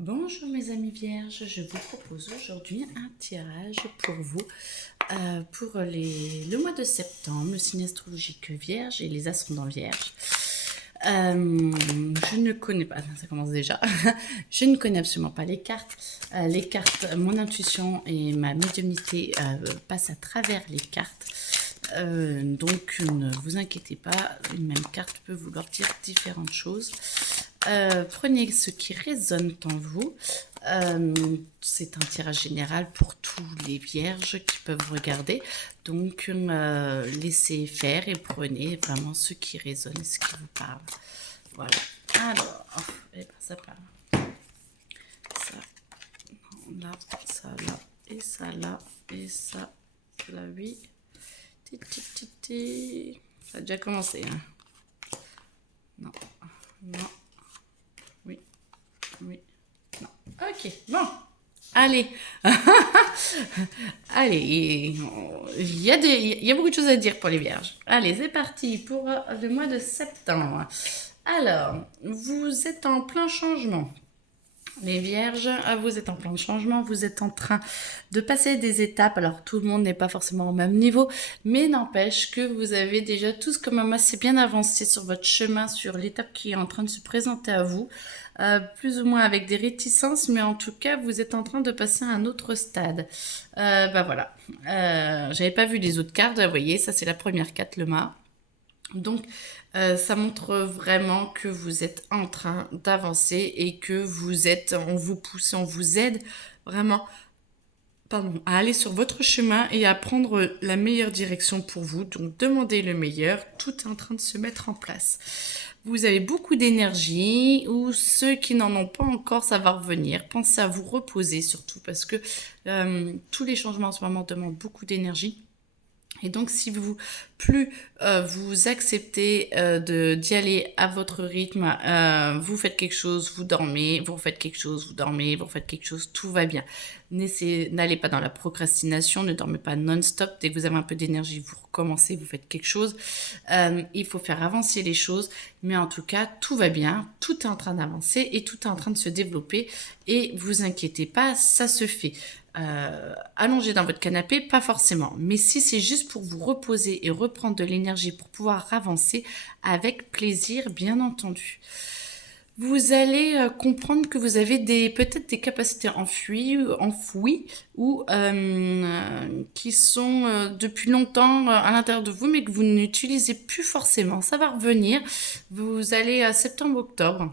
Bonjour mes amis vierges, je vous propose aujourd'hui un tirage pour vous pour le mois de septembre, le signe astrologique vierge et les ascendants vierges. Je ne connais pas, ça commence déjà, je ne connais absolument pas les cartes. Les cartes, mon intuition et ma médiumnité passent à travers les cartes. Donc ne vous inquiétez pas, une même carte peut vouloir dire différentes choses. Prenez ce qui résonne en vous. C'est un tirage général pour tous les vierges qui peuvent regarder. Donc laissez faire et prenez vraiment ce qui résonne et ce qui vous parle. Voilà. Alors, et ben, ça parle. Ça, non, là, ça là, et ça là, et ça là, oui. Ça a déjà commencé. Hein. Non, non, oui, oui, non. Ok, bon. Allez, allez, il y a beaucoup de choses à dire pour les vierges. Allez, c'est parti pour le mois de septembre. Alors, vous êtes en plein changement. Les vierges, vous êtes en plein changement, vous êtes en train de passer des étapes. Alors tout le monde n'est pas forcément au même niveau, mais n'empêche que vous avez déjà tous comme assez bien avancé sur votre chemin, sur l'étape qui est en train de se présenter à vous. Plus ou moins avec des réticences, mais en tout cas, vous êtes en train de passer à un autre stade. Bah voilà. J'avais pas vu les autres cartes, vous voyez, ça c'est la première carte, le mât. Donc, ça montre vraiment que vous êtes en train d'avancer et que on vous pousse, on vous aide vraiment à aller sur votre chemin et à prendre la meilleure direction pour vous. Donc, demandez le meilleur, tout est en train de se mettre en place. Vous avez beaucoup d'énergie, ou ceux qui n'en ont pas encore, ça va revenir. Pensez à vous reposer surtout parce que tous les changements en ce moment demandent beaucoup d'énergie. Et donc, si plus vous acceptez d'y aller à votre rythme, vous faites quelque chose, vous dormez, vous refaites quelque chose, vous dormez, vous refaites quelque chose, tout va bien. N'allez pas dans la procrastination, ne dormez pas non-stop. Dès que vous avez un peu d'énergie, vous recommencez, vous faites quelque chose. Il faut faire avancer les choses, mais en tout cas, tout va bien, tout est en train d'avancer et tout est en train de se développer. Et vous inquiétez pas, ça se fait. Allongé dans votre canapé, pas forcément. Mais si c'est juste pour vous reposer et reprendre de l'énergie pour pouvoir avancer, avec plaisir, bien entendu. Vous allez comprendre que vous avez peut-être des capacités enfouies ou qui sont depuis longtemps à l'intérieur de vous, mais que vous n'utilisez plus forcément. Ça va revenir. Vous allez à septembre-octobre.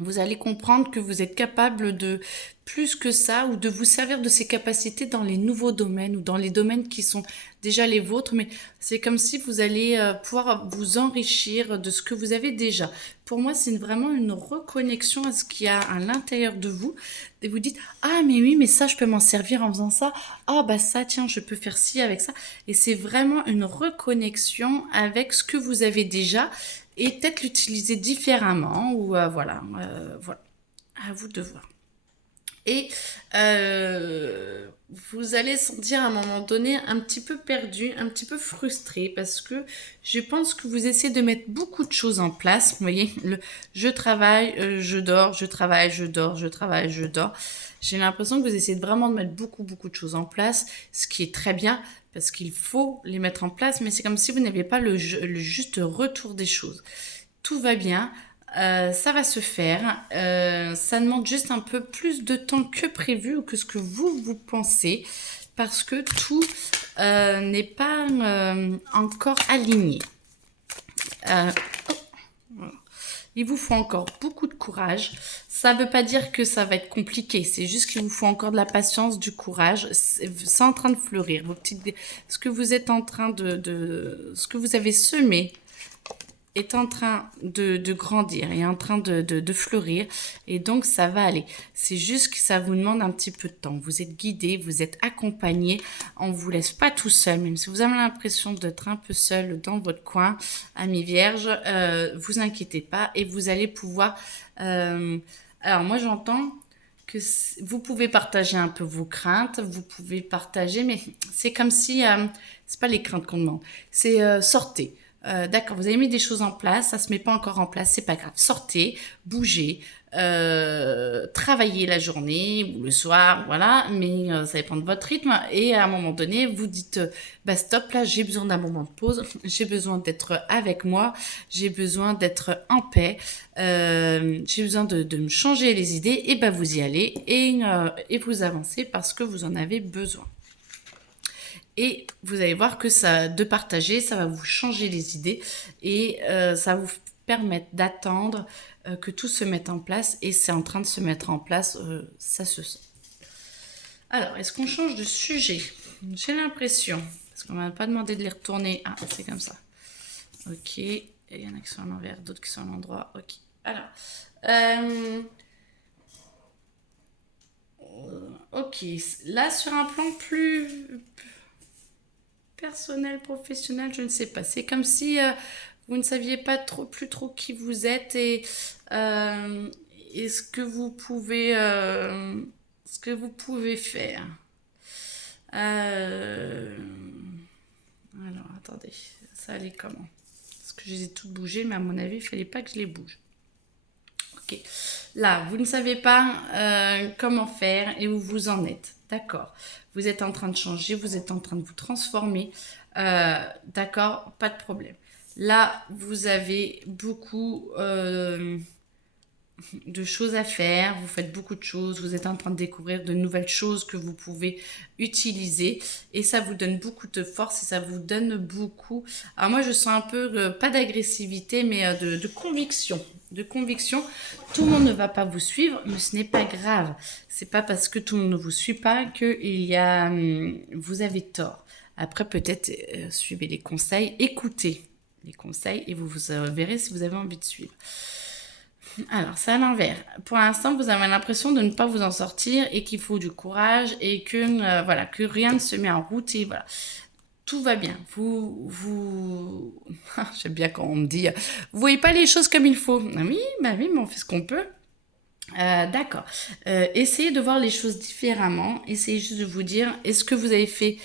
Vous allez comprendre que vous êtes capable de plus que ça ou de vous servir de ces capacités dans les nouveaux domaines ou dans les domaines qui sont déjà les vôtres, mais c'est comme si vous allez pouvoir vous enrichir de ce que vous avez déjà. Pour moi, c'est vraiment une reconnexion à ce qu'il y a à l'intérieur de vous et vous dites « Ah mais oui, mais ça, je peux m'en servir en faisant ça. Ah bah ça, tiens, je peux faire ci avec ça. » Et c'est vraiment une reconnexion avec ce que vous avez déjà et peut-être l'utiliser différemment ou voilà, à vous de voir. Et vous allez sentir à un moment donné un petit peu perdu, un petit peu frustré parce que je pense que vous essayez de mettre beaucoup de choses en place. Vous voyez, je travaille, je dors, je travaille, je dors, je travaille, je dors. J'ai l'impression que vous essayez vraiment de mettre beaucoup de choses en place, ce qui est très bien parce qu'il faut les mettre en place, mais c'est comme si vous n'aviez pas le juste retour des choses. Tout va bien. Ça va se faire. Ça demande juste un peu plus de temps que prévu ou que ce que vous pensez parce que tout n'est pas encore aligné. Il vous faut encore beaucoup de courage. Ça ne veut pas dire que ça va être compliqué. C'est juste qu'il vous faut encore de la patience, du courage. C'est en train de fleurir. Ce que vous êtes en train ce que vous avez semé est en train de grandir, est en train de fleurir et donc ça va aller. C'est juste que ça vous demande un petit peu de temps. Vous êtes guidé, vous êtes accompagné, on ne vous laisse pas tout seul, même si vous avez l'impression d'être un peu seul dans votre coin, amis vierges, vous inquiétez pas et vous allez pouvoir... alors moi j'entends que vous pouvez partager un peu vos craintes, vous pouvez partager, mais c'est comme si... c'est pas les craintes qu'on demande, c'est sortez. D'accord, vous avez mis des choses en place, ça se met pas encore en place, c'est pas grave. Sortez, bougez, travailler la journée ou le soir, voilà, mais ça dépend de votre rythme. Et à un moment donné, vous dites, bah stop, là, j'ai besoin d'un moment de pause, j'ai besoin d'être avec moi, j'ai besoin d'être en paix, j'ai besoin de me changer les idées, et ben vous y allez et vous avancez parce que vous en avez besoin. Et vous allez voir que ça, de partager, ça va vous changer les idées et ça va vous permettre d'attendre que tout se mette en place. Et c'est en train de se mettre en place, ça se sent. Alors, est-ce qu'on change de sujet? J'ai l'impression, parce qu'on m'a pas demandé de les retourner. Ah, c'est comme ça. Ok, il y en a qui sont à l'envers, d'autres qui sont à l'endroit. Ok, alors... ok, là sur un plan plus personnel, professionnel, je ne sais pas. C'est comme si vous ne saviez pas plus trop qui vous êtes et ce que vous pouvez, faire. Alors, attendez, ça allait comment? Parce que je les ai toutes bougées, mais à mon avis, il ne fallait pas que je les bouge. Ok. Là, vous ne savez pas comment faire et où vous en êtes. D'accord. Vous êtes en train de changer, vous êtes en train de vous transformer. D'accord, pas de problème. Là, vous avez beaucoup de choses à faire, vous faites beaucoup de choses, vous êtes en train de découvrir de nouvelles choses que vous pouvez utiliser et ça vous donne beaucoup de force et ça vous donne beaucoup... Alors moi je sens un peu, pas d'agressivité mais de conviction. De conviction, tout le monde ne va pas vous suivre, mais ce n'est pas grave. C'est pas parce que tout le monde ne vous suit pas que vous avez tort. Après peut-être suivez les conseils, écoutez les conseils et vous verrez si vous avez envie de suivre. Alors, c'est à l'envers. Pour l'instant, vous avez l'impression de ne pas vous en sortir et qu'il faut du courage et que, voilà, que rien ne se met en route et voilà. Tout va bien. J'aime bien quand on me dit, vous voyez pas les choses comme il faut. Ah oui, bah oui, mais on fait ce qu'on peut. D'accord. Essayez de voir les choses différemment. Essayez juste de vous dire, est-ce que vous avez fait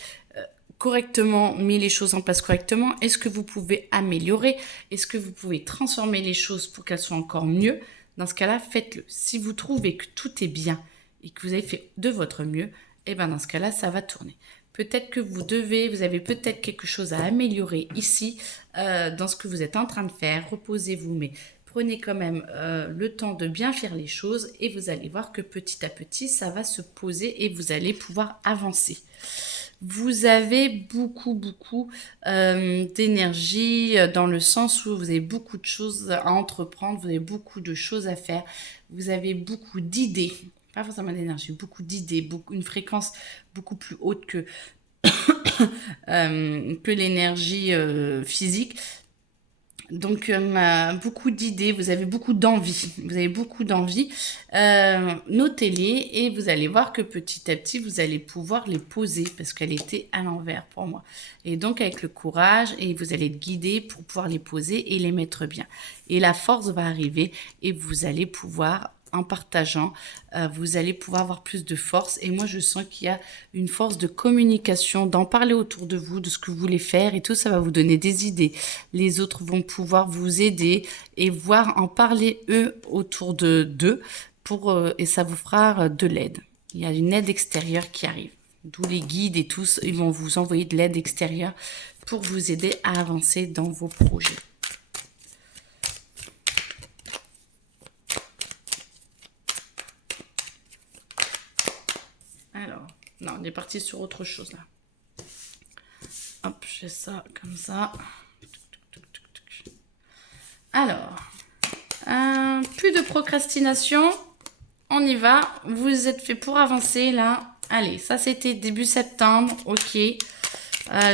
correctement, mis les choses en place correctement? Est-ce que vous pouvez améliorer? Est-ce que vous pouvez transformer les choses pour qu'elles soient encore mieux? Dans ce cas-là, faites-le. Si vous trouvez que tout est bien et que vous avez fait de votre mieux, et ben dans ce cas-là, ça va tourner. Peut-être que vous avez peut-être quelque chose à améliorer ici, dans ce que vous êtes en train de faire. Reposez-vous, mais prenez quand même le temps de bien faire les choses et vous allez voir que petit à petit, ça va se poser et vous allez pouvoir avancer. Vous avez beaucoup d'énergie dans le sens où vous avez beaucoup de choses à entreprendre, vous avez beaucoup de choses à faire, vous avez beaucoup d'idées, pas forcément d'énergie, beaucoup d'idées, une fréquence beaucoup plus haute que, que l'énergie physique. Donc, beaucoup d'idées, vous avez beaucoup d'envie. Notez-les et vous allez voir que petit à petit, vous allez pouvoir les poser parce qu'elle était à l'envers pour moi. Et donc, avec le courage, et vous allez être guidé pour pouvoir les poser et les mettre bien. Et la force va arriver et vous allez pouvoir... En partageant, vous allez pouvoir avoir plus de force. Et moi, je sens qu'il y a une force de communication, d'en parler autour de vous, de ce que vous voulez faire et tout. Ça va vous donner des idées. Les autres vont pouvoir vous aider et en parler eux autour d'eux et ça vous fera de l'aide. Il y a une aide extérieure qui arrive. D'où les guides et tous, ils vont vous envoyer de l'aide extérieure pour vous aider à avancer dans vos projets. Alors, non, on est parti sur autre chose là. Hop, je fais ça comme ça. Alors, plus de procrastination. On y va. Vous êtes fait pour avancer là. Allez, ça c'était début septembre. Ok.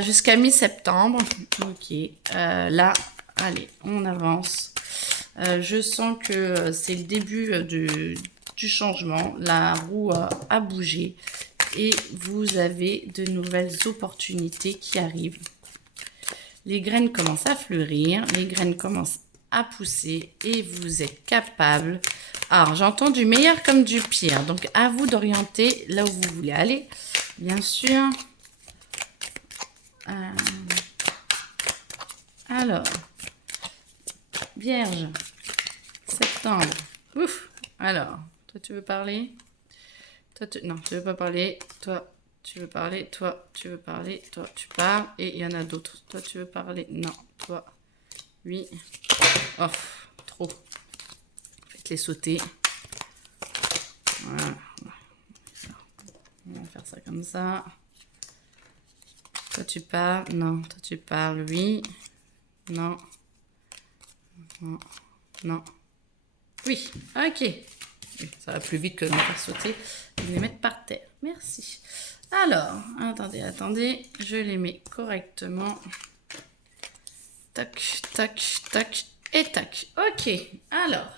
Jusqu'à mi-septembre. Ok. Là, allez, on avance. Je sens que c'est le début du changement. La roue a bougé et vous avez de nouvelles opportunités qui arrivent. Les graines commencent à fleurir, les graines commencent à pousser et vous êtes capable. Alors, j'entends du meilleur comme du pire. Donc, à vous d'orienter là où vous voulez aller, bien sûr. Alors, Vierge, septembre. Ouf, Alors, toi, tu veux parler? Non, tu veux pas parler. Toi, tu veux parler. Toi, tu veux parler. Toi, tu parles. Et il y en a d'autres. Toi, tu veux parler. Non, toi, oui. Oh, trop. Faites-les sauter. Voilà. On va faire ça comme ça. Toi, tu parles. Non, toi, tu parles. Oui. Non. Non. Non. Oui. Ok. Ça va plus vite que de me faire sauter. Je vais les mettre par terre. Merci. Alors, attendez. Je les mets correctement. Tac, tac, tac et tac. Ok. Alors,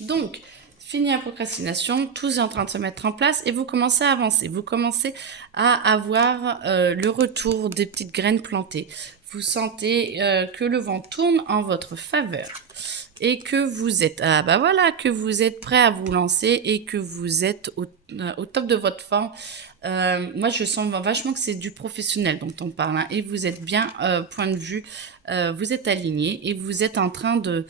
donc, fini la procrastination. Tout est en train de se mettre en place et vous commencez à avancer. Vous commencez à avoir le retour des petites graines plantées. Vous sentez que le vent tourne en votre faveur. Et que vous êtes, que vous êtes prêt à vous lancer et que vous êtes au top de votre forme. Moi, je sens vachement que c'est du professionnel dont on parle. Hein, et vous est bien, point de vue, vous êtes aligné et vous êtes en train de...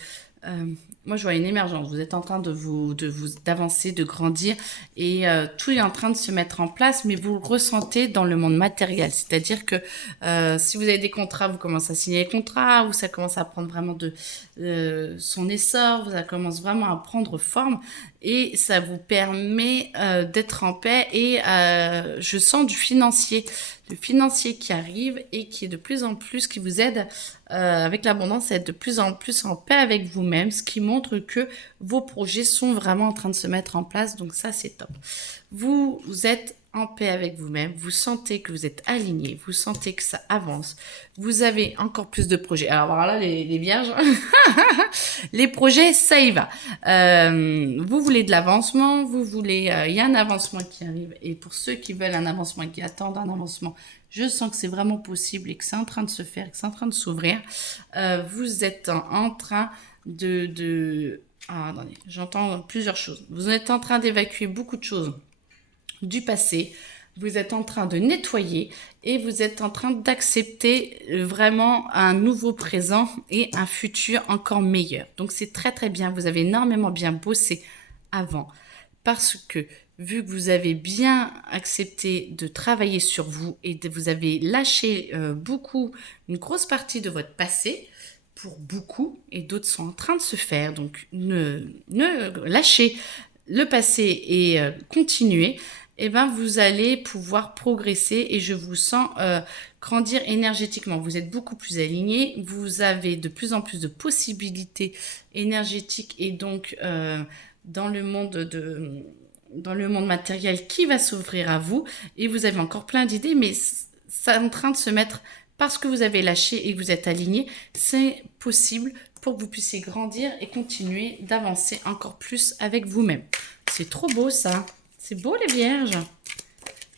moi, je vois une émergence. Vous êtes en train d'avancer, de grandir et tout est en train de se mettre en place, mais vous le ressentez dans le monde matériel. C'est-à-dire que si vous avez des contrats, vous commencez à signer les contrats, ou ça commence à prendre vraiment son essor, ça commence vraiment à prendre forme et ça vous permet d'être en paix et je sens du financier qui arrive et qui est de plus en plus, qui vous aide avec l'abondance à être de plus en plus en paix avec vous-même, ce qui montre que vos projets sont vraiment en train de se mettre en place, donc ça c'est top. Vous êtes en paix avec vous-même, vous sentez que vous êtes aligné, vous sentez que ça avance, vous avez encore plus de projets. Alors voilà les vierges, les projets, ça y va. Vous voulez de l'avancement, vous voulez, il y a un avancement qui arrive et pour ceux qui veulent un avancement, qui attendent un avancement, je sens que c'est vraiment possible et que c'est en train de se faire, que c'est en train de s'ouvrir. Vous êtes en train attendez, j'entends plusieurs choses. Vous êtes en train d'évacuer beaucoup de choses du passé. Vous êtes en train de nettoyer et vous êtes en train d'accepter vraiment un nouveau présent et un futur encore meilleur. Donc c'est très très bien. Vous avez énormément bien bossé avant parce que vu que vous avez bien accepté de travailler sur vous et vous avez lâché une grosse partie de votre passé pour beaucoup et d'autres sont en train de se faire. Donc ne lâchez le passé et continuez. Eh ben, vous allez pouvoir progresser et je vous sens grandir énergétiquement. Vous êtes beaucoup plus aligné, vous avez de plus en plus de possibilités énergétiques et donc dans le monde matériel qui va s'ouvrir à vous et vous avez encore plein d'idées, mais c'est en train de se mettre parce que vous avez lâché et que vous êtes aligné, c'est possible pour que vous puissiez grandir et continuer d'avancer encore plus avec vous-même. C'est trop beau ça. C'est beau les vierges.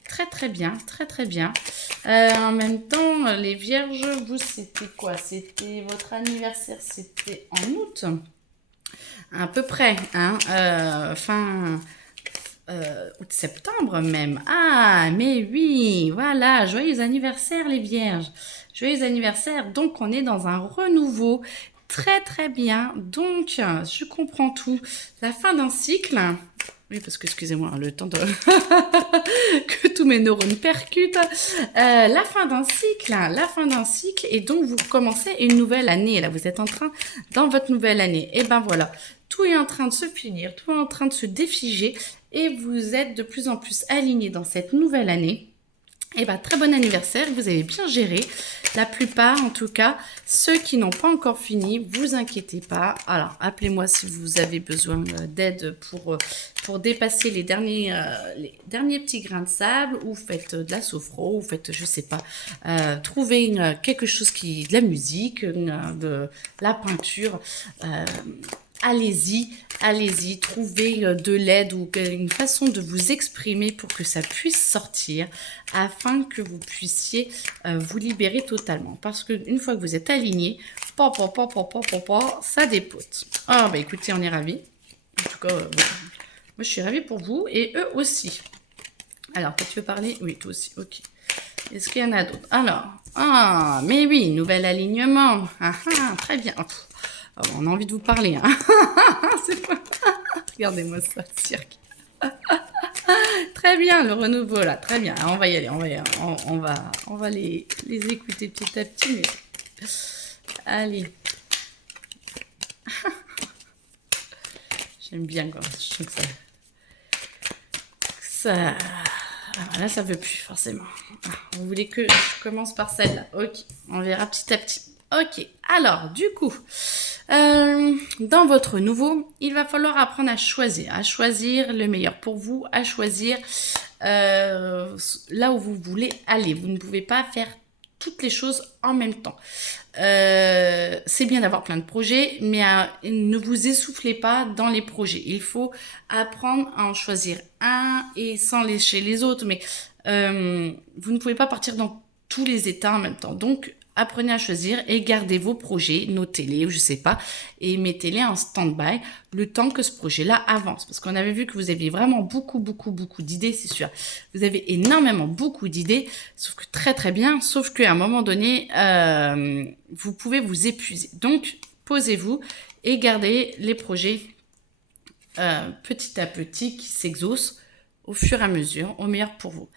Très très bien, très très bien. En même temps, les vierges, vous c'était quoi? C'était votre anniversaire, c'était en août. À peu près, hein. Fin août-septembre même. Ah, mais oui, voilà, joyeux anniversaire les vierges. Joyeux anniversaire, donc on est dans un renouveau. Très très bien, donc je comprends tout. La fin d'un cycle... Oui, parce que, excusez-moi, le temps de que tous mes neurones percutent. La fin d'un cycle, et donc vous recommencez une nouvelle année. Là, vous êtes en train, dans votre nouvelle année. Et ben voilà, tout est en train de se finir, tout est en train de se défiger, et vous êtes de plus en plus alignés dans cette nouvelle année. Et bien, très bon anniversaire, vous avez bien géré. La plupart, en tout cas, ceux qui n'ont pas encore fini, vous inquiétez pas. Alors, appelez-moi si vous avez besoin d'aide pour dépasser les derniers petits grains de sable, ou faites de la sophro, ou faites, je sais pas, trouvez quelque chose de la musique, de la peinture. Allez-y, trouvez de l'aide ou une façon de vous exprimer pour que ça puisse sortir afin que vous puissiez vous libérer totalement. Parce qu'une fois que vous êtes aligné, ça dépote. Ah bah écoutez, on est ravis. En tout cas, moi je suis ravie pour vous et eux aussi. Alors, toi tu veux parler? Oui, toi aussi, ok. Est-ce qu'il y en a d'autres? Alors, mais oui, nouvel alignement. Très bien. On a envie de vous parler. Hein. C'est pas... Regardez-moi ça, cirque. Très bien, le renouveau là, très bien. On va y aller, on va les écouter petit à petit. Mais... Allez. J'aime bien quand je trouve que ça... Alors là, ça veut plus forcément. Vous voulez que je commence par celle-là? Ok, on verra petit à petit. Ok, alors du coup, dans votre nouveau, il va falloir apprendre à choisir le meilleur pour vous, à choisir là où vous voulez aller. Vous ne pouvez pas faire toutes les choses en même temps. C'est bien d'avoir plein de projets, mais ne vous essoufflez pas dans les projets. Il faut apprendre à en choisir un et sans lécher les autres, mais vous ne pouvez pas partir dans tous les états en même temps. Donc, apprenez à choisir et gardez vos projets, notez-les ou je sais pas, et mettez-les en stand-by le temps que ce projet-là avance. Parce qu'on avait vu que vous aviez vraiment beaucoup d'idées, c'est sûr. Vous avez énormément beaucoup d'idées, sauf que très bien, sauf qu'à un moment donné, vous pouvez vous épuiser. Donc, posez-vous et gardez les projets petit à petit qui s'exaucent au fur et à mesure, au meilleur pour vous.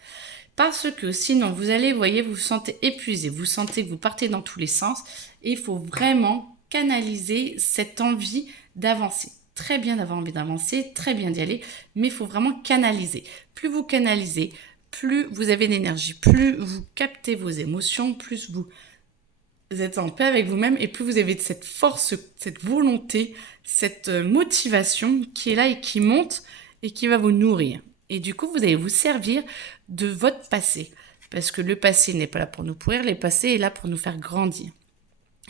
Parce que sinon, vous allez, vous voyez, vous vous sentez épuisé, vous sentez que vous partez dans tous les sens et il faut vraiment canaliser cette envie d'avancer. Très bien d'avoir envie d'avancer, très bien d'y aller, mais il faut vraiment canaliser. Plus vous canalisez, plus vous avez d'énergie, plus vous captez vos émotions, plus vous êtes en paix avec vous-même et plus vous avez cette force, cette volonté, cette motivation qui est là et qui monte et qui va vous nourrir. Et du coup, vous allez vous servir de votre passé. Parce que le passé n'est pas là pour nous pourrir, le passé est là pour nous faire grandir.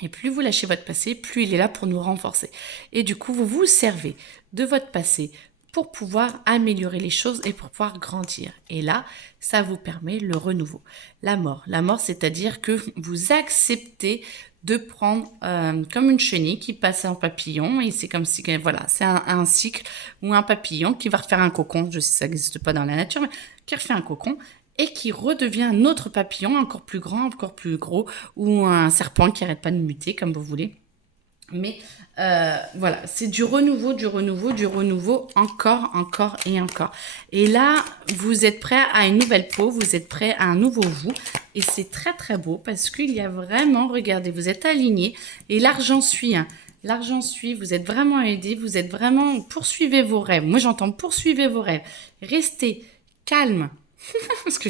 Et plus vous lâchez votre passé, plus il est là pour nous renforcer. Et du coup, vous vous servez de votre passé pour pouvoir améliorer les choses et pour pouvoir grandir. Et là, ça vous permet le renouveau. La mort, c'est-à-dire que vous acceptez de prendre comme une chenille qui passe en papillon et c'est comme si, voilà, c'est un cycle ou un papillon qui va refaire un cocon, je sais que ça n'existe pas dans la nature, mais qui refait un cocon et qui redevient un autre papillon encore plus grand, encore plus gros, ou un serpent qui n'arrête pas de muter comme vous voulez. Mais voilà, c'est du renouveau, encore et encore. Et là, vous êtes prêt à une nouvelle peau, vous êtes prêt à un nouveau vous. Et c'est très beau parce qu'il y a vraiment, regardez, vous êtes aligné et l'argent suit. Hein. L'argent suit, vous êtes vraiment aidé, vous êtes vraiment, poursuivez vos rêves. Moi, j'entends poursuivez vos rêves. Restez calme. Parce que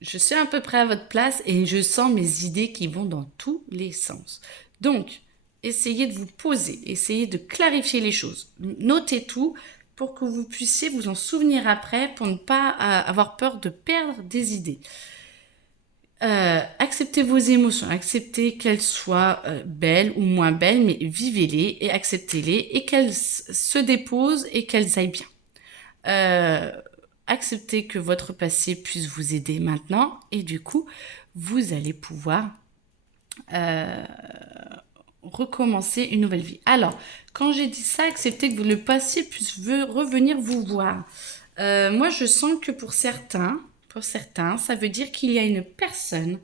je suis à peu près à votre place et je sens mes idées qui vont dans tous les sens. Donc, essayez de vous poser, essayez de clarifier les choses. Notez tout pour que vous puissiez vous en souvenir après pour ne pas avoir peur de perdre des idées. Acceptez vos émotions, acceptez qu'elles soient belles ou moins belles, mais vivez-les et acceptez-les et qu'elles se déposent et qu'elles aillent bien. Acceptez que votre passé puisse vous aider maintenant et du coup, vous allez pouvoir recommencer une nouvelle vie. Alors, quand j'ai dit ça, acceptez que le passé puisse revenir vous voir. Moi, je sens que pour certains, ça veut dire qu'il y a une personne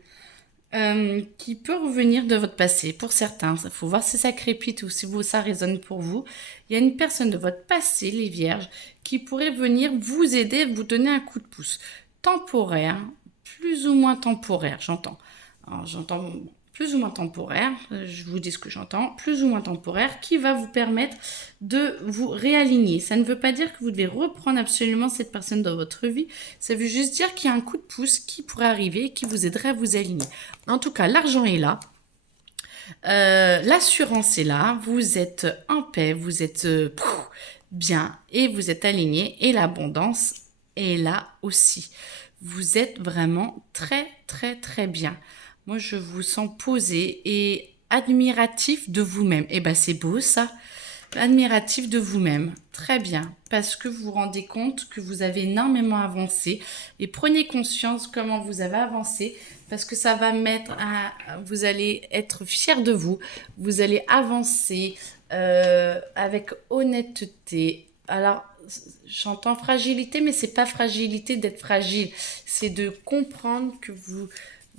qui peut revenir de votre passé. Pour certains, il faut voir si ça crépite ou si ça résonne pour vous. Il y a une personne de votre passé, les vierges, qui pourrait venir vous aider, vous donner un coup de pouce. Temporaire, plus ou moins temporaire, j'entends. Alors, j'entends plus ou moins temporaire, je vous dis ce que j'entends, plus ou moins temporaire, qui va vous permettre de vous réaligner. Ça ne veut pas dire que vous devez reprendre absolument cette personne dans votre vie, ça veut juste dire qu'il y a un coup de pouce qui pourrait arriver et qui vous aiderait à vous aligner. En tout cas, l'argent est là, l'assurance est là, vous êtes en paix, vous êtes bien et vous êtes aligné et l'abondance est là aussi. Vous êtes vraiment très bien. Moi, je vous sens posé et admiratif de vous-même. Eh ben, c'est beau ça. Admiratif de vous-même. Très bien. Parce que vous vous rendez compte que vous avez énormément avancé. Et prenez conscience comment vous avez avancé. Parce que ça va vous allez être fier de vous. Vous allez avancer avec honnêteté. Alors, j'entends fragilité, mais c'est pas fragilité d'être fragile. C'est de comprendre que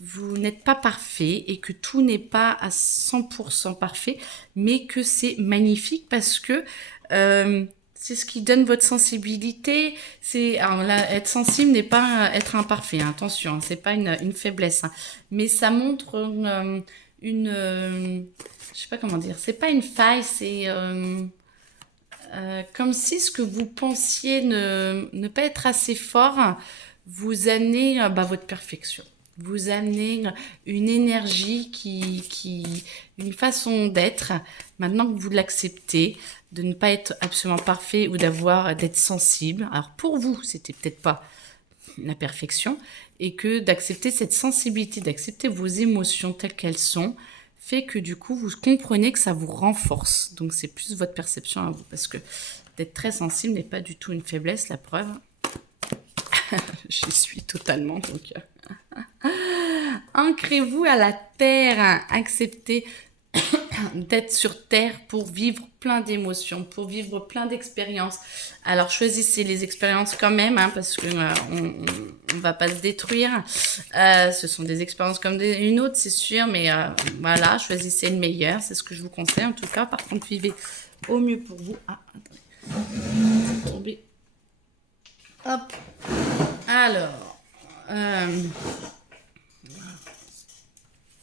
vous n'êtes pas parfait et que tout n'est pas à 100% parfait, mais que c'est magnifique parce que C'est ce qui donne votre sensibilité. Alors là, être sensible n'est pas être imparfait, hein, attention, hein, c'est pas une faiblesse, hein. Mais ça montre je sais pas comment dire, c'est pas une faille, c'est comme si ce que vous pensiez ne pas être assez fort vous amenez votre perfection. Vous amenez une énergie une façon d'être, maintenant que vous l'acceptez, de ne pas être absolument parfait ou d'être sensible. Alors pour vous, c'était peut-être pas la perfection, et que d'accepter cette sensibilité, d'accepter vos émotions telles qu'elles sont, fait que du coup, vous comprenez que ça vous renforce. Donc c'est plus votre perception à vous, parce que d'être très sensible n'est pas du tout une faiblesse, la preuve. J'y suis totalement, donc... Ancrez-vous à la terre, acceptez d'être sur terre pour vivre plein d'émotions, pour vivre plein d'expériences. Alors choisissez les expériences quand même, hein, parce que on va pas se détruire. Ce sont des expériences comme une autre, c'est sûr, mais voilà, choisissez le meilleur, c'est ce que je vous conseille en tout cas. Par contre, vivez au mieux pour vous. Ah, attendez, tomber. Hop. Alors.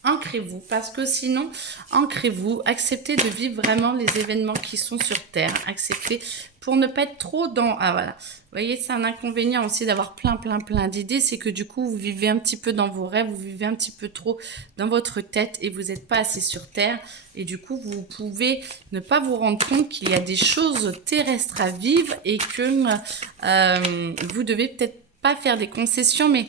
Ancrez-vous, parce que sinon, ancrez-vous, acceptez de vivre vraiment les événements qui sont sur Terre, acceptez pour ne pas être trop dans... Ah voilà, vous voyez, c'est un inconvénient aussi d'avoir plein d'idées, c'est que du coup, vous vivez un petit peu dans vos rêves, vous vivez un petit peu trop dans votre tête et vous n'êtes pas assez sur Terre. Et du coup, vous pouvez ne pas vous rendre compte qu'il y a des choses terrestres à vivre et que vous devez peut-être pas faire des concessions, mais...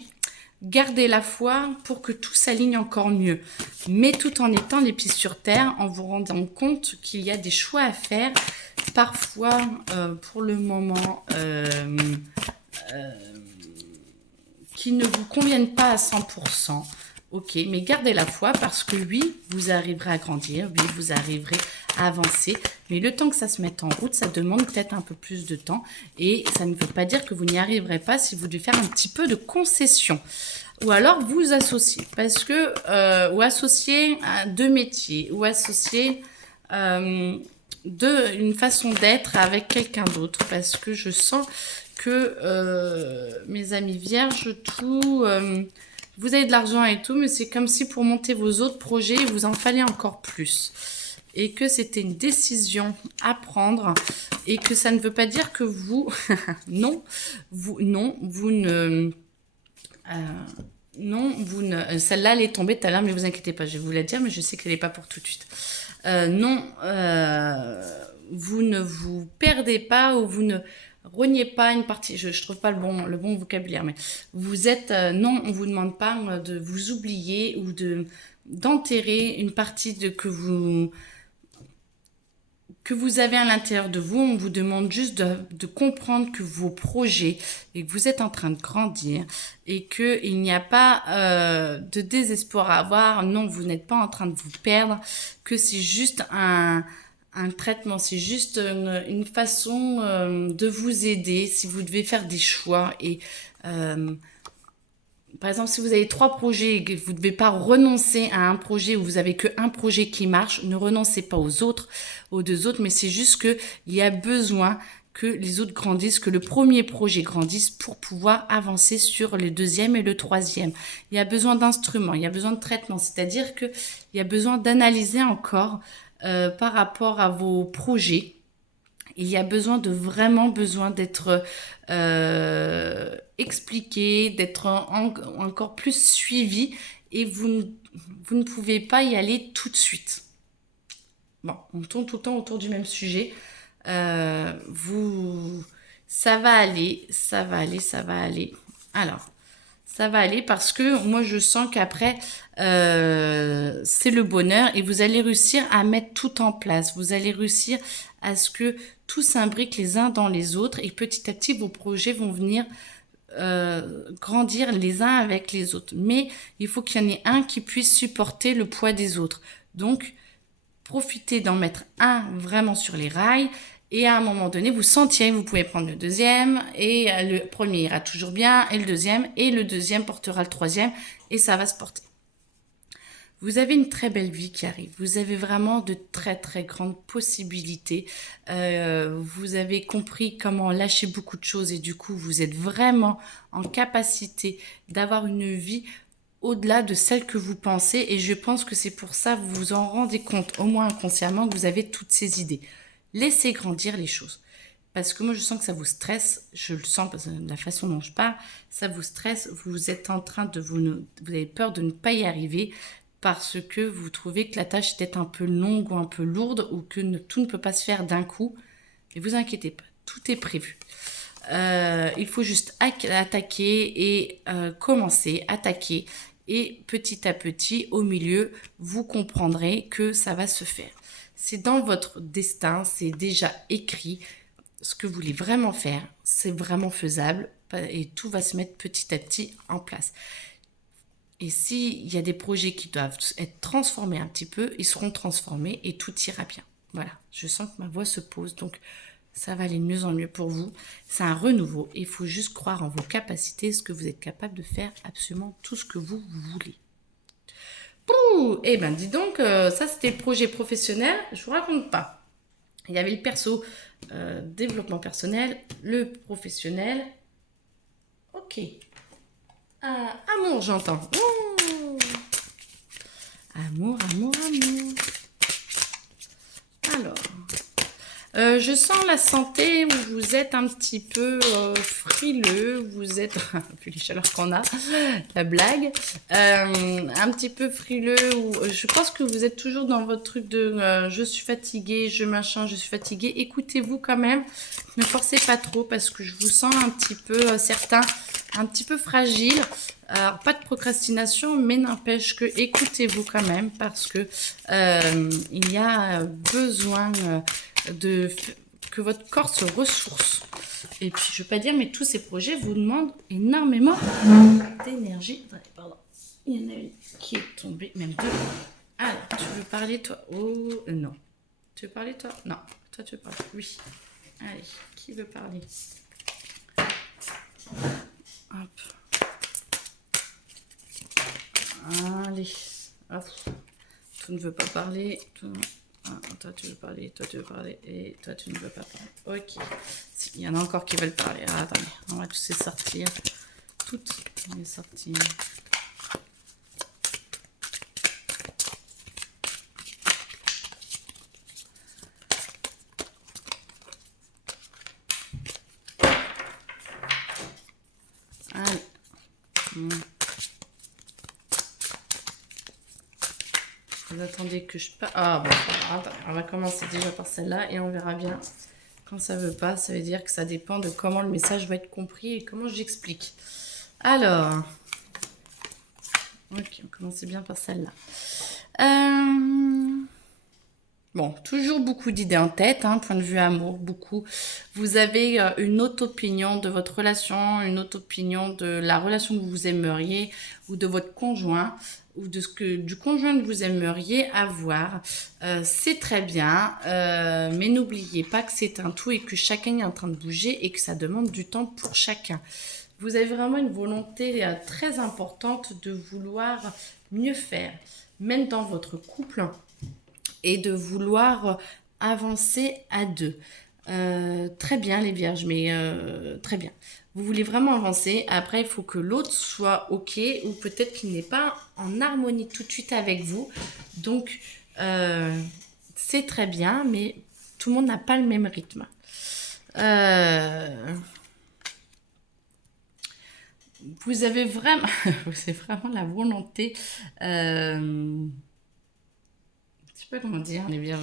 Gardez la foi pour que tout s'aligne encore mieux, mais tout en étant les pieds sur terre, en vous rendant compte qu'il y a des choix à faire, parfois pour le moment qui ne vous conviennent pas à 100%. Ok, mais gardez la foi parce que oui, vous arriverez à grandir, oui, vous arriverez à avancer. Mais le temps que ça se mette en route, ça demande peut-être un peu plus de temps. Et ça ne veut pas dire que vous n'y arriverez pas si vous devez faire un petit peu de concession. Ou alors vous associer. Parce que, ou associer deux métiers, ou associer une façon d'être avec quelqu'un d'autre. Parce que je sens que mes amis vierges, tout... vous avez de l'argent et tout, mais c'est comme si pour monter vos autres projets, il vous en fallait encore plus. Et que c'était une décision à prendre et que ça ne veut pas dire que vous... non, vous ne... Celle-là, elle est tombée tout à l'heure, mais vous inquiétez pas, je vais vous la dire, mais je sais qu'elle n'est pas pour tout de suite. Vous ne vous perdez pas ou vous ne... reniez pas une partie, je trouve pas le bon vocabulaire, mais vous êtes, non, on vous demande pas de vous oublier ou d'enterrer une partie que vous avez à l'intérieur de vous. On vous demande juste de comprendre que vos projets et que vous êtes en train de grandir et qu'il n'y a pas de désespoir à avoir. Non, vous n'êtes pas en train de vous perdre, que c'est juste un traitement, c'est juste une façon de vous aider si vous devez faire des choix. Et par exemple, si vous avez 3 projets et que vous ne devez pas renoncer à un projet ou vous avez qu'un projet qui marche, ne renoncez pas aux 2 autres, mais c'est juste qu'il y a besoin que les autres grandissent, que le premier projet grandisse pour pouvoir avancer sur le deuxième et le troisième. Il y a besoin d'instruments, il y a besoin de traitements, c'est-à-dire qu'il y a besoin d'analyser encore par rapport à vos projets. Il y a vraiment besoin d'être expliqué, d'être encore plus suivi et vous ne pouvez pas y aller tout de suite. Bon, on tourne tout le temps autour du même sujet. Ça va aller. Alors, ça va aller parce que moi, je sens qu'après, c'est le bonheur et vous allez réussir à mettre tout en place. Vous allez réussir à ce que tout s'imbrique les uns dans les autres et petit à petit, vos projets vont venir grandir les uns avec les autres. Mais il faut qu'il y en ait un qui puisse supporter le poids des autres. Donc, profitez d'en mettre un vraiment sur les rails. Et à un moment donné, vous sentiez, vous pouvez prendre le deuxième et le premier ira toujours bien et le deuxième portera le troisième et ça va se porter. Vous avez une très belle vie qui arrive. Vous avez vraiment de très très grandes possibilités. Vous avez compris comment lâcher beaucoup de choses et du coup, vous êtes vraiment en capacité d'avoir une vie au-delà de celle que vous pensez. Et je pense que c'est pour ça que vous vous en rendez compte, au moins inconsciemment, que vous avez toutes ces idées. Laissez grandir les choses. Parce que moi, je sens que ça vous stresse. Je le sens parce que de la façon dont je parle, ça vous stresse. Vous êtes en train de vous avez peur de ne pas y arriver parce que vous trouvez que la tâche est peut-être un peu longue ou un peu lourde ou que tout ne peut pas se faire d'un coup. Mais vous inquiétez pas, tout est prévu. Il faut juste attaquer et commencer, attaquer. Et petit à petit, au milieu, vous comprendrez que ça va se faire. C'est dans votre destin, c'est déjà écrit. Ce que vous voulez vraiment faire, c'est vraiment faisable et tout va se mettre petit à petit en place. Et s'il y a des projets qui doivent être transformés un petit peu, ils seront transformés et tout ira bien. Voilà, je sens que ma voix se pose, donc ça va aller de mieux en mieux pour vous. C'est un renouveau, il faut juste croire en vos capacités, ce que vous êtes capable de faire absolument tout ce que vous voulez. Pouh, eh ben dis donc, ça c'était le projet professionnel, je vous raconte pas. Il y avait le perso, développement personnel, le professionnel. Ok. Amour, j'entends. Ouh. Amour, amour, amour. Alors, je sens la santé où vous êtes un petit peu frileux, vous êtes, vu les chaleurs qu'on a, la blague, un petit peu frileux, ou je pense que vous êtes toujours dans votre truc de je suis fatiguée, je suis fatiguée, écoutez-vous quand même, ne forcez pas trop parce que je vous sens un petit peu, certains, un petit peu fragile. Alors, pas de procrastination, mais n'empêche que écoutez-vous quand même parce que il y a besoin que votre corps se ressource. Et puis, je ne veux pas dire, mais tous ces projets vous demandent énormément d'énergie. Pardon, il y en a une qui est tombée, même deux. Alors, tu veux parler, toi? Oh, non. Tu veux parler, toi? Non. Toi, tu veux parler? Oui. Allez, qui veut parler? Hop. Allez, hop. Tu ne veux pas parler. Toi, tu veux parler. Toi, tu veux parler. Et toi, tu ne veux pas parler. Ok. Il y en a encore qui veulent parler. Ah, attendez, on va tous les sortir. Toutes les sortir. Allez. Vous attendez que je passe. Ah bon, attendez, on va commencer déjà par celle-là et on verra bien. Quand ça veut pas, ça veut dire que ça dépend de comment le message va être compris et comment j'explique. Alors, ok, on commence bien par celle-là. Bon, toujours beaucoup d'idées en tête, hein, point de vue amour, beaucoup. Vous avez une autre opinion de votre relation, une autre opinion de la relation que vous aimeriez ou de votre conjoint ou de du conjoint que vous aimeriez avoir. C'est très bien, mais n'oubliez pas que c'est un tout et que chacun est en train de bouger et que ça demande du temps pour chacun. Vous avez vraiment une volonté très importante de vouloir mieux faire, même dans votre couple, et de vouloir avancer à deux. Très bien les vierges, mais très bien. Vous voulez vraiment avancer. Après, il faut que l'autre soit OK ou peut-être qu'il n'est pas en harmonie tout de suite avec vous. Donc, c'est très bien, mais tout le monde n'a pas le même rythme. Vous avez vraiment la volonté... je sais pas comment dire, les vierges,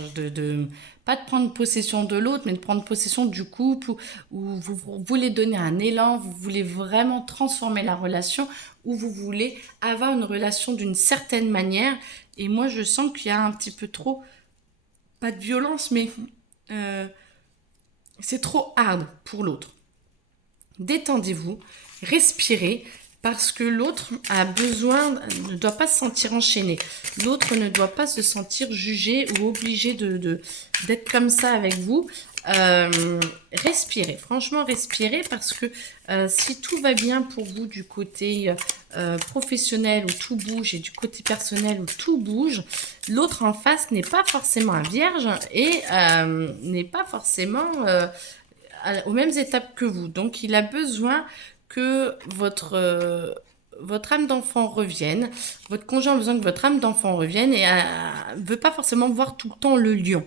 pas de prendre possession de l'autre, mais de prendre possession du couple, où vous voulez donner un élan, vous voulez vraiment transformer la relation, où vous voulez avoir une relation d'une certaine manière. Et moi, je sens qu'il y a un petit peu trop, pas de violence, mais c'est trop hard pour l'autre. Détendez-vous, respirez, parce que l'autre a besoin, ne doit pas se sentir enchaîné. L'autre ne doit pas se sentir jugé ou obligé d'être comme ça avec vous. respirez, franchement respirez parce que si tout va bien pour vous du côté professionnel où tout bouge et du côté personnel où tout bouge, l'autre en face n'est pas forcément un vierge et n'est pas forcément aux mêmes étapes que vous. Donc il a besoin que votre âme d'enfant revienne, votre conjoint a besoin que votre âme d'enfant revienne et veut pas forcément voir tout le temps le lion.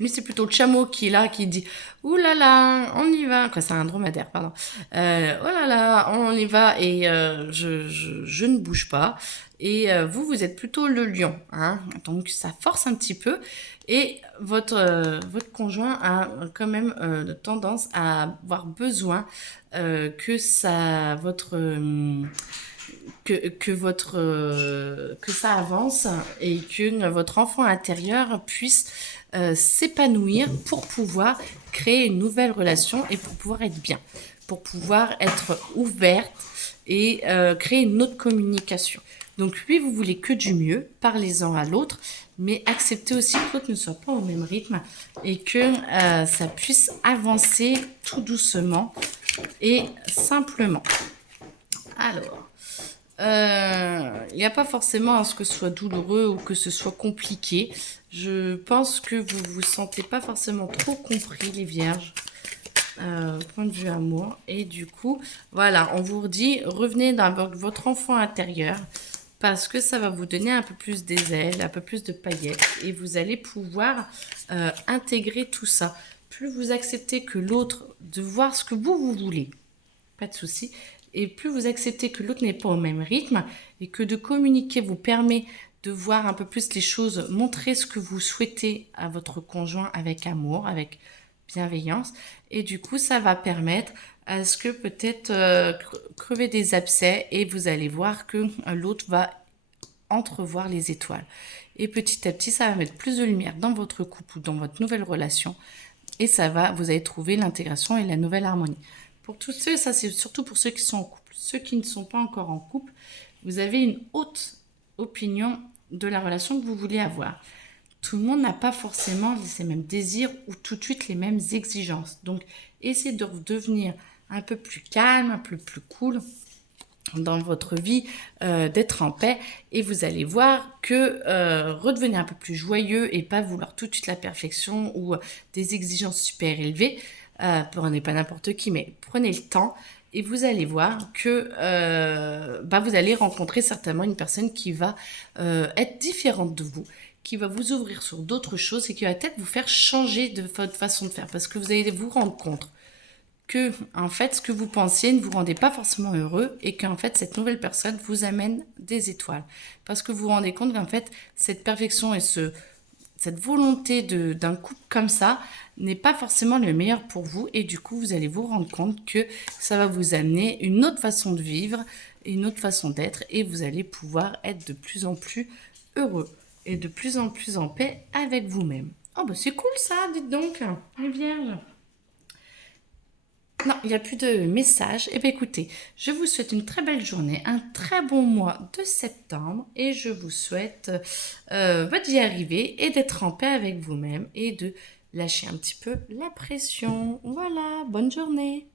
Lui, c'est plutôt le chameau qui est là, qui dit ouh là là, on y va. Quoi, c'est un dromadaire, pardon. Oh là là, on y va et je ne bouge pas. Et vous, vous êtes plutôt le lion, hein. Donc ça force un petit peu. Et votre conjoint a quand même tendance à avoir besoin que ça, que ça avance et que votre enfant intérieur puisse s'épanouir pour pouvoir créer une nouvelle relation et pour pouvoir être bien, pour pouvoir être ouverte et créer une autre communication. Donc lui, vous voulez que du mieux, parlez-en à l'autre, mais acceptez aussi que l'autre ne soit pas au même rythme et que ça puisse avancer tout doucement et simplement. Alors, il n'y a pas forcément à ce que ce soit douloureux ou que ce soit compliqué. Je pense que vous vous sentez pas forcément trop compris, les vierges, point de vue amour. Et du coup, voilà, on vous dit, revenez dans votre enfant intérieur parce que ça va vous donner un peu plus d'ailes, un peu plus de paillettes et vous allez pouvoir intégrer tout ça. Plus vous acceptez que l'autre, de voir ce que vous voulez, pas de souci. Et plus vous acceptez que l'autre n'est pas au même rythme et que de communiquer vous permet de voir un peu plus les choses, montrer ce que vous souhaitez à votre conjoint avec amour, avec bienveillance. Et du coup, ça va permettre à ce que peut-être crever des abcès et vous allez voir que l'autre va entrevoir les étoiles. Et petit à petit, ça va mettre plus de lumière dans votre couple ou dans votre nouvelle relation. Et vous allez trouver l'intégration et la nouvelle harmonie. Pour tous ceux, ça c'est surtout pour ceux qui sont en couple. Ceux qui ne sont pas encore en couple, vous avez une haute opinion de la relation que vous voulez avoir. Tout le monde n'a pas forcément ces mêmes désirs ou tout de suite les mêmes exigences. Donc, essayez de devenir un peu plus calme, un peu plus cool dans votre vie, d'être en paix et vous allez voir que redevenir un peu plus joyeux et pas vouloir tout de suite la perfection ou des exigences super élevées. Prenez pas n'importe qui, mais prenez le temps et vous allez voir que vous allez rencontrer certainement une personne qui va être différente de vous, qui va vous ouvrir sur d'autres choses et qui va peut-être vous faire changer de votre façon de faire parce que vous allez vous rendre compte que en fait ce que vous pensiez ne vous rendait pas forcément heureux et qu'en fait cette nouvelle personne vous amène des étoiles parce que vous vous rendez compte qu'en fait cette perfection et cette volonté d'un couple comme ça n'est pas forcément le meilleur pour vous et du coup vous allez vous rendre compte que ça va vous amener une autre façon de vivre, une autre façon d'être et vous allez pouvoir être de plus en plus heureux et de plus en plus en paix avec vous-même. Oh bah c'est cool ça, dites donc, les vierges. Non, il n'y a plus de messages. Eh bien, écoutez, je vous souhaite une très belle journée, un très bon mois de septembre et je vous souhaite d'y arriver et d'être en paix avec vous-même et de lâcher un petit peu la pression. Voilà, bonne journée.